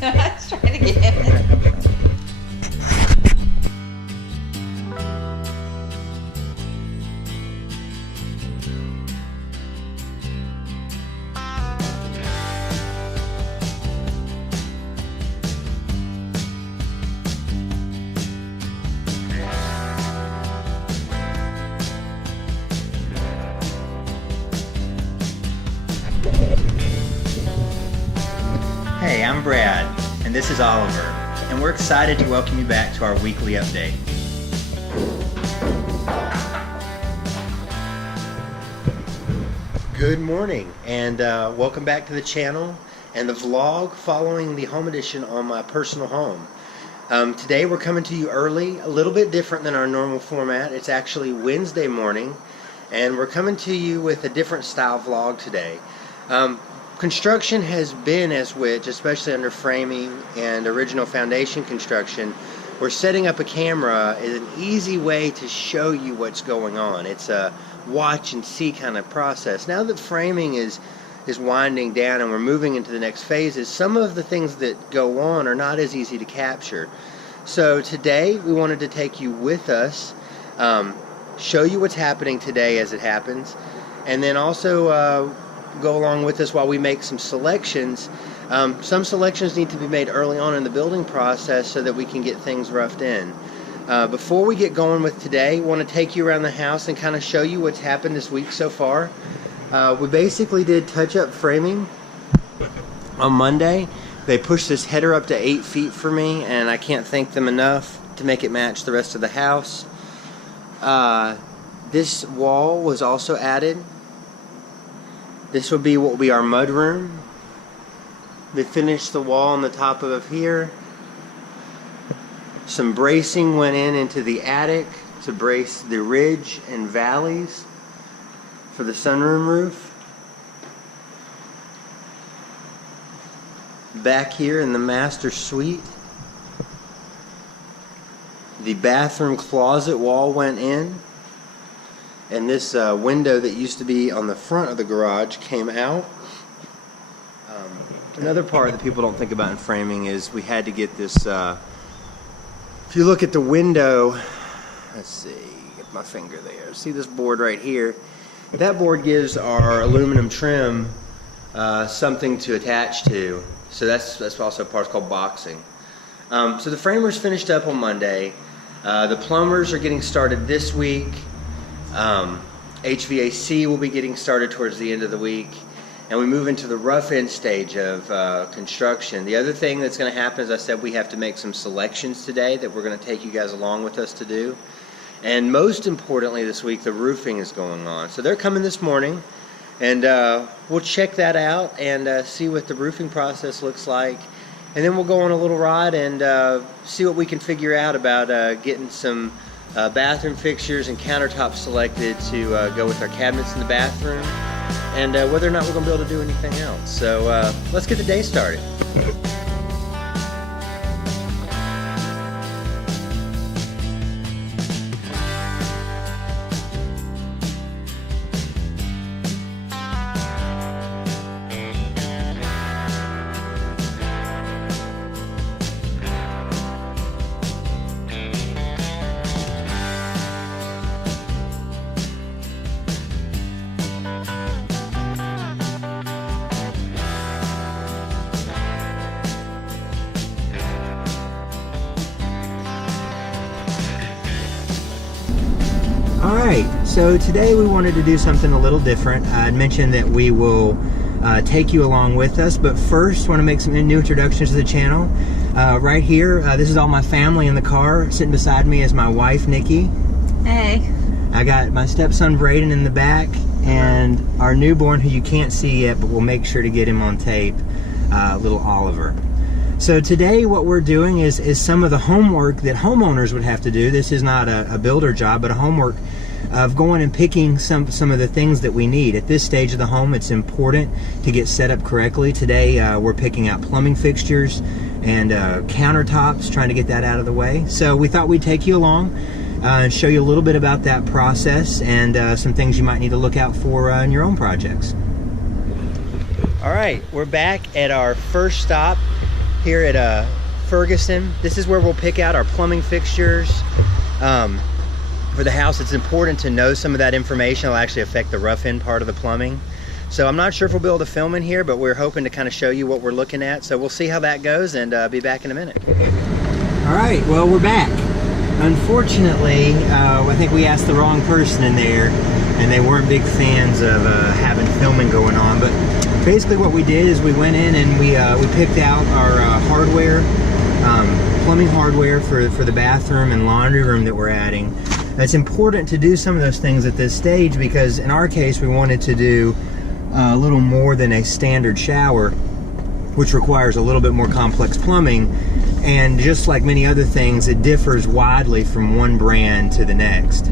Let's try it again. Hey, I'm Brad, and this is Oliver, and we're excited to welcome you back to our weekly update. Good morning, and welcome back to the channel and the vlog following the home edition on my personal home. Today we're coming to you early, a little bit different than our normal format. It's actually Wednesday morning, and we're coming to you with a different style vlog today. Construction has been as which, especially under framing and original foundation construction, where setting up a camera is an easy way to show you what's going on. It's a watch and see kind of process. Now that framing is winding down and we're moving into the next phases, some of the things that go on are not as easy to capture. So today we wanted to take you with us, show you what's happening today as it happens, and then also go along with us while we make some selections. Some selections need to be made early on in the building process so that we can get things roughed in. Before we get going with today, we want to take you around the house and kind of show you what's happened this week so far. We basically did touch-up framing on Monday. They pushed this header up to 8 feet for me, and I can't thank them enough to make it match the rest of the house. This wall was also added. This will be what will be our mud room. They finished the wall on the top of here. Some bracing went into the attic to brace the ridge and valleys for the sunroom roof. Back here in the master suite, the bathroom closet wall went in. And this window that used to be on the front of the garage came out. Another part that people don't think about in framing is we had to get this, if you look at the window, let's see, get my finger there. See this board right here? That board gives our aluminum trim something to attach to. So that's also a part called boxing. So the framers finished up on Monday. The plumbers are getting started this week. HVAC will be getting started towards the end of the week, and we move into the rough end stage of construction. The other thing that's going to happen, as I said, we have to make some selections today that we're going to take you guys along with us to do. And most importantly this week, the roofing is going on. So they're coming this morning, and we'll check that out and see what the roofing process looks like. And then we'll go on a little ride and see what we can figure out about getting some bathroom fixtures and countertops selected to go with our cabinets in the bathroom, and whether or not we're going to be able to do anything else. So let's get the day started. Alright, so today we wanted to do something a little different. I'd mentioned that we will take you along with us, but first want to make some new introductions to the channel. Right here, this is all my family in the car. Sitting beside me is my wife, Nicki. Hey. I got my stepson, Braden, in the back, and our newborn, who you can't see yet, but we'll make sure to get him on tape, little Oliver. So today what we're doing is some of the homework that homeowners would have to do. This is not a builder job, but a homework of going and picking some of the things that we need. At this stage of the home, it's important to get set up correctly. Today we're picking out plumbing fixtures and countertops, trying to get that out of the way. So we thought we'd take you along and show you a little bit about that process and some things you might need to look out for in your own projects. All right, we're back at our first stop here at Ferguson. This is where we'll pick out our plumbing fixtures for the house. It's important to know some of that information. It'll actually affect the rough end part of the plumbing. So I'm not sure if we'll be able to film in here, but we're hoping to kind of show you what we're looking at. So we'll see how that goes and be back in a minute. All right, well, we're back. Unfortunately, I think we asked the wrong person in there, and they weren't big fans of having filming going on. But basically what we did is we went in and we picked out our hardware, plumbing hardware for the bathroom and laundry room that we're adding. It's important to do some of those things at this stage because in our case we wanted to do a little more than a standard shower, which requires a little bit more complex plumbing. And just like many other things, it differs widely from one brand to the next.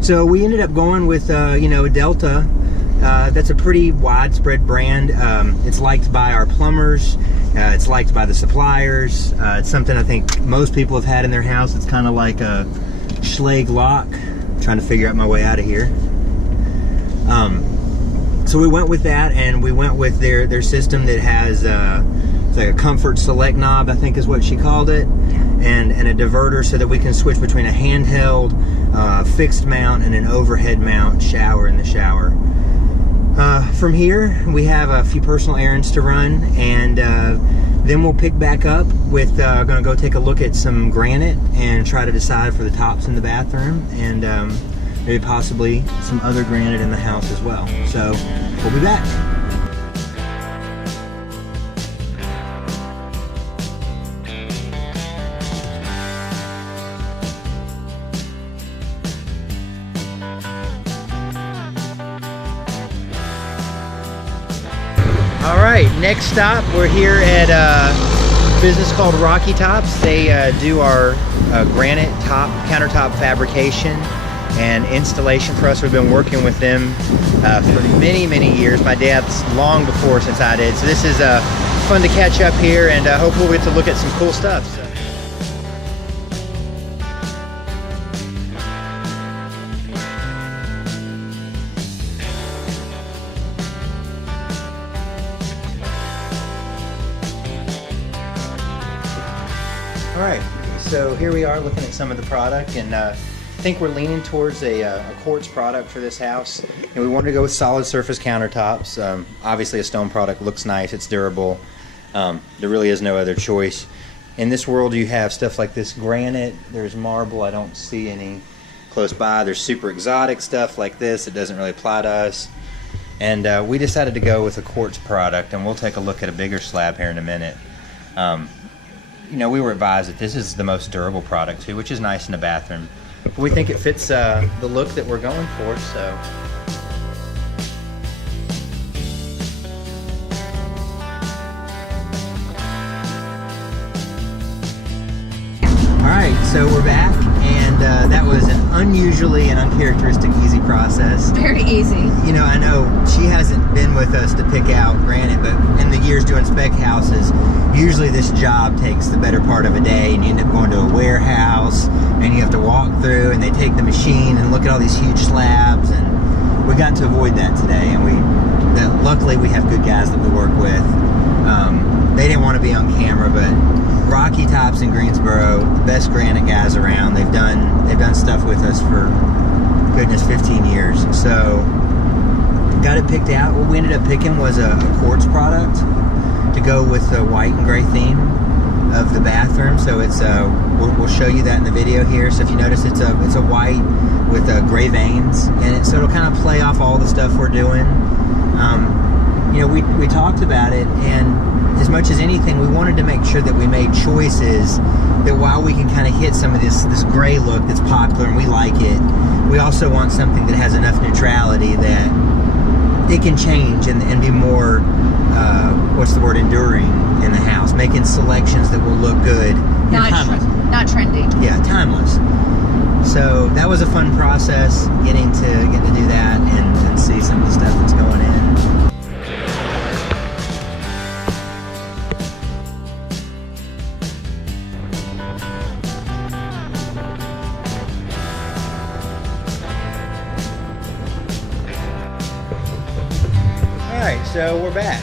So we ended up going with you know, Delta. That's a pretty widespread brand. It's liked by our plumbers. It's liked by the suppliers. It's something I think most people have had in their house. It's kind of like a Schlage lock. I'm trying to figure out my way out of here. So we went with that, and we went with their system that has it's like a comfort select knob, I think is what she called it, and a diverter so that we can switch between a handheld, fixed mount, and an overhead mount shower in the shower. From here, we have a few personal errands to run, and then we'll pick back up with, gonna go take a look at some granite and try to decide for the tops in the bathroom, and maybe possibly some other granite in the house as well. So we'll be back. All right, next stop, we're here at a business called Rocky Tops. They do our granite countertop fabrication and installation for us. We've been working with them for many, many years. My dad's long before since I did. So this is fun to catch up here, and hopefully we'll get to look at some cool stuff. So. All right, so here we are looking at some of the product, and I think we're leaning towards a quartz product for this house, and we wanted to go with solid surface countertops. Obviously a stone product looks nice, it's durable. There really is no other choice. In this world you have stuff like this granite, there's marble, I don't see any close by. There's super exotic stuff like this, it doesn't really apply to us. And we decided to go with a quartz product, and we'll take a look at a bigger slab here in a minute. You know, we were advised that this is the most durable product too, which is nice in the bathroom. But we think it fits the look that we're going for, so. All right, so we're back, and that was an unusually and uncharacteristic easy process. Very easy. You know, I know she hasn't been with us to pick out granite, but in the years doing spec houses, usually this job takes the better part of a day, and you end up going to a warehouse, and you have to walk through, and they take the machine and look at all these huge slabs, and we got to avoid that today, and luckily we have good guys that we work with. They didn't want to be on camera, but Rocky Tops in Greensboro, the best granite guys around. They've done stuff with us for, goodness, 15 years. So got it picked out. What we ended up picking was a quartz product to go with the white and gray theme of the bathroom. So it's we'll show you that in the video here. So if you notice, it's a white with gray veins in it. So it'll kind of play off all the stuff we're doing. You know, we talked about it, and as much as anything, we wanted to make sure that we made choices that while we can kind of hit some of this gray look that's popular and we like it, we also want something that has enough neutrality that it can change and be more, what's the word, enduring in the house, making selections that will look good. Not trendy. Yeah, timeless. So that was a fun process, getting to do that and see some of the stuff that's going in. Alright, so we're back.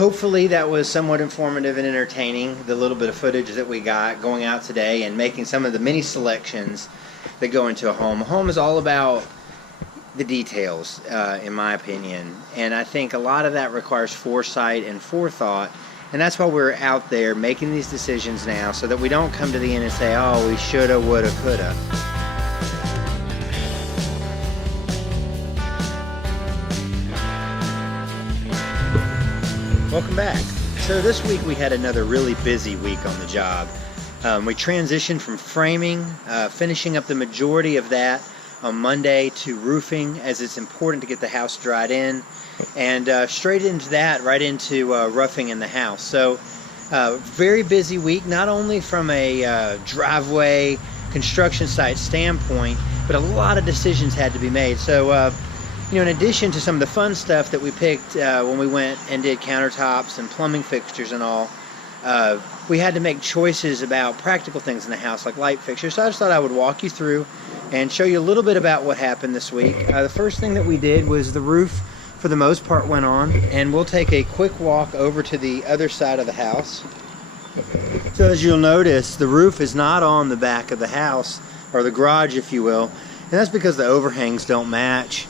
Hopefully that was somewhat informative and entertaining, the little bit of footage that we got going out today and making some of the many selections that go into a home. A home is all about the details, in my opinion, and I think a lot of that requires foresight and forethought, and that's why we're out there making these decisions now, so that we don't come to the end and say, oh, we shoulda, woulda, coulda. Welcome back. So this week we had another really busy week on the job. We transitioned from framing, finishing up the majority of that on Monday, to roofing, as it's important to get the house dried in, and straight into that, right into roughing in the house. So very busy week, not only from a driveway construction site standpoint, but a lot of decisions had to be made. So in addition to some of the fun stuff that we picked when we went and did countertops and plumbing fixtures and all, we had to make choices about practical things in the house, like light fixtures. So I just thought I would walk you through and show you a little bit about what happened this week. The first thing that we did was the roof, for the most part, went on, and we'll take a quick walk over to the other side of the house. So as you'll notice, the roof is not on the back of the house, or the garage, if you will, and that's because the overhangs don't match.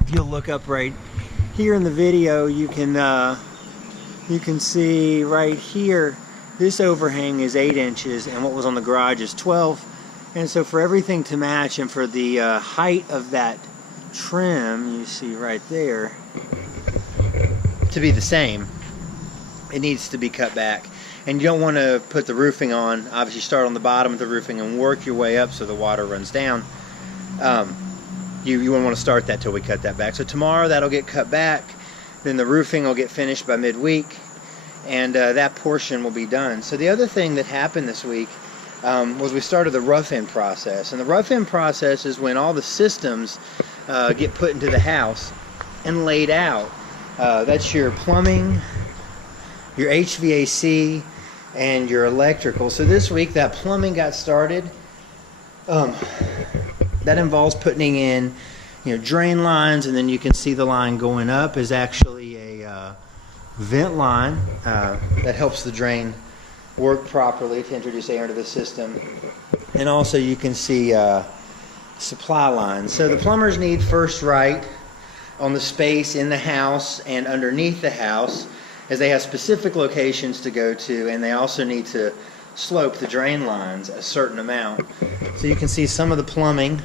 If you'll look up right here in the video, you can see right here, this overhang is 8 inches, and what was on the garage is 12. And so for everything to match, and for the height of that trim, you see right there, to be the same, it needs to be cut back. And you don't want to put the roofing on, obviously start on the bottom of the roofing and work your way up so the water runs down. You wouldn't want to start that till we cut that back. So tomorrow that'll get cut back, then the roofing will get finished by midweek, and that portion will be done. So the other thing that happened this week was we started the rough-in process. And the rough-in process is when all the systems get put into the house and laid out. That's your plumbing, your HVAC, and your electrical. So this week that plumbing got started. That involves putting in, drain lines, and then you can see the line going up is actually a vent line that helps the drain work properly to introduce air into the system. And also you can see supply lines. So the plumbers need first right on the space in the house and underneath the house, as they have specific locations to go to, and they also need to slope the drain lines a certain amount. So you can see some of the plumbing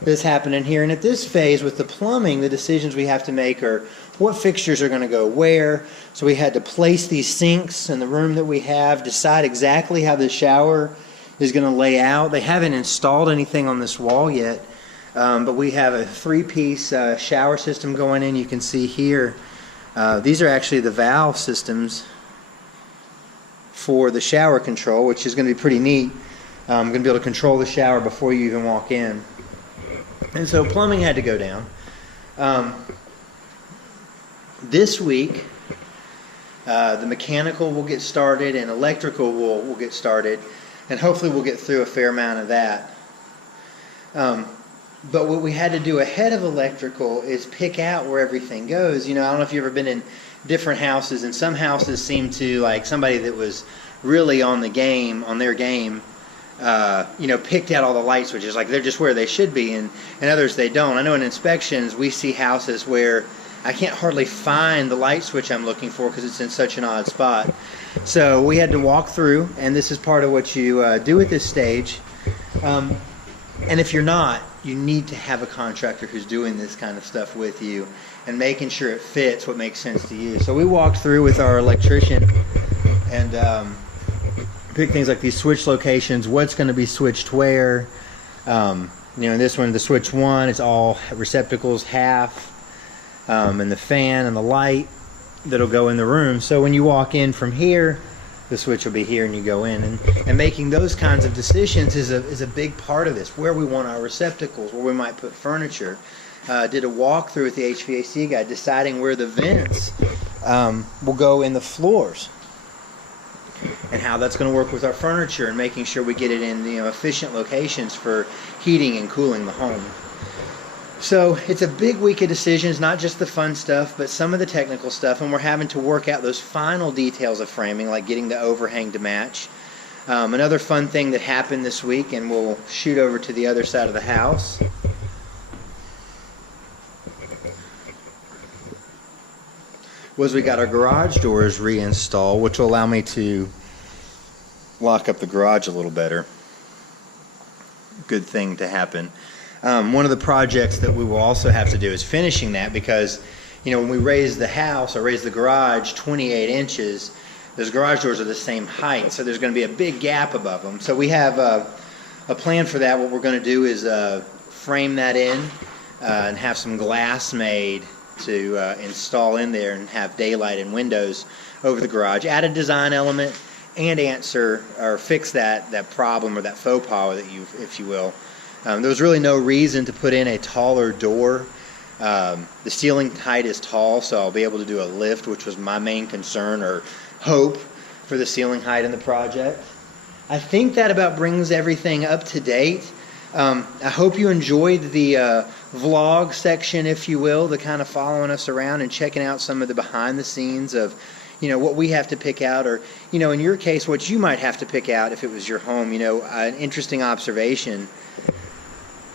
that's happening here. And at this phase with the plumbing, the decisions we have to make are what fixtures are going to go where. So we had to place these sinks in the room that we have, decide exactly how the shower is going to lay out. They haven't installed anything on this wall yet, but we have a 3-piece shower system going in. You can see here, these are actually the valve systems for the shower control, which is going to be pretty neat. I'm going to be able to control the shower before you even walk in. And so plumbing had to go down. This week, the mechanical will get started, and electrical will get started, and hopefully we'll get through a fair amount of that. But what we had to do ahead of electrical is pick out where everything goes. I don't know if you've ever been in different houses, and some houses seem to, like somebody that was really on their game, picked out all the light switches, like they're just where they should be, and others they don't. I know in inspections we see houses where I can't hardly find the light switch I'm looking for because it's in such an odd spot. So we had to walk through, and this is part of what you do at this stage. And if you're not, you need to have a contractor who's doing this kind of stuff with you and making sure it fits what makes sense to you. So we walked through with our electrician and pick things like these switch locations, what's going to be switched where. In this one, the switch 1, it's all receptacles, half, and the fan and the light that'll go in the room. So when you walk in from here, the switch will be here and you go in. And making those kinds of decisions is a big part of this, where we want our receptacles, where we might put furniture. Did a walkthrough with the HVAC guy, deciding where the vents will go in the floors, and how that's going to work with our furniture, and making sure we get it in efficient locations for heating and cooling the home. So it's a big week of decisions, not just the fun stuff, but some of the technical stuff, and we're having to work out those final details of framing, like getting the overhang to match. Another fun thing that happened this week, and we'll shoot over to the other side of the house, was we got our garage doors reinstalled, which will allow me to lock up the garage a little better. Good thing to happen. One of the projects that we will also have to do is finishing that, because when we raise the house or raise the garage 28 inches, those garage doors are the same height, so there's going to be a big gap above them. So we have a plan for that. What we're going to do is frame that in and have some glass made to install in there and have daylight and windows over the garage. Add a design element and answer or fix that problem or that faux pas, that if you will. There was really no reason to put in a taller door. The ceiling height is tall, so I'll be able to do a lift, which was my main concern or hope for the ceiling height in the project. I think that about brings everything up to date. I hope you enjoyed the vlog section, if you will, the kind of following us around and checking out some of the behind the scenes of what we have to pick out, or in your case what you might have to pick out if it was your home. An interesting observation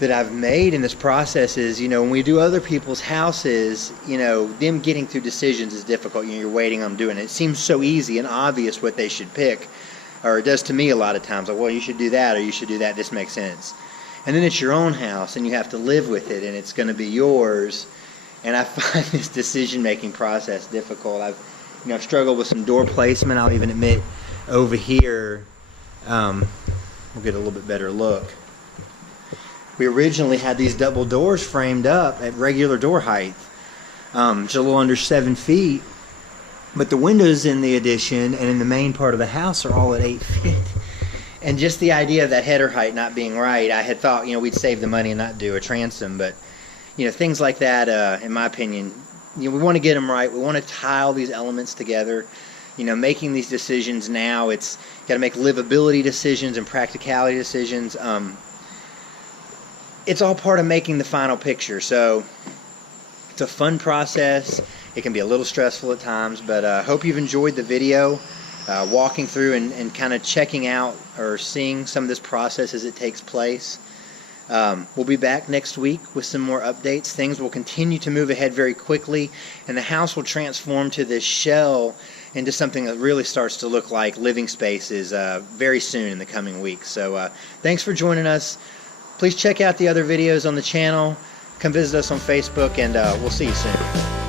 that I've made in this process is, when we do other people's houses, them getting through decisions is difficult. You're waiting on doing it. It seems so easy and obvious what they should pick, or it does to me a lot of times. Like, well, you should do that, or you should do that. This makes sense. And then it's your own house, and you have to live with it, and it's going to be yours. And I find this decision-making process difficult. I've struggled with some door placement. I'll even admit, over here, we'll get a little bit better look. We originally had these double doors framed up at regular door height, just a little under 7 feet, but the windows in the addition and in the main part of the house are all at 8 feet. And just the idea of that header height not being right, I had thought we'd save the money and not do a transom, but things like that, in my opinion, we want to get them right. We want to tile these elements together. Making these decisions now, it's got to make livability decisions and practicality decisions. It's all part of making the final picture. So it's a fun process. It can be a little stressful at times, but I hope you've enjoyed the video, walking through and kind of checking out or seeing some of this process as it takes place. We'll be back next week with some more updates. Things will continue to move ahead very quickly, and the house will transform to this shell into something that really starts to look like living spaces very soon in the coming weeks. So thanks for joining us. Please check out the other videos on the channel. Come visit us on Facebook, and we'll see you soon.